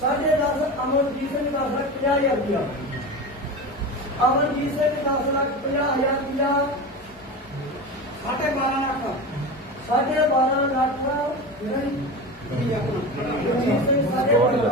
साढ़े दस अमरजीत दस लाख। पाँह अमरजीत सिंह दस लाख पाँह साढ़े बारह लाख साढ़े बारह लाख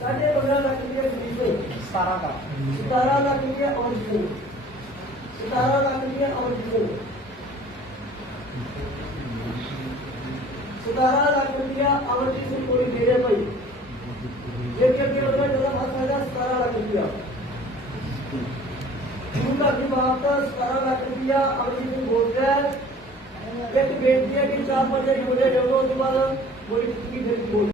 साढ़े पंद्रह लाख रुपये बीच में का सतारह लाख रुपये और जून सतारह लाख रुपये और जून सतारह लाख रुपया आवृत्ति से तो कोई घेरे पाई एक एक करोड़ का ज़्यादा भाग फ़ायदा सतारह लाख रुपया। जून का भी भाग था सतारह लाख रुपया आवृत्ति से बोल गया एक बेच दिया कि चार पाँच हज़ार हो जाए डेवलप उसके बाद वही खरीद बोल।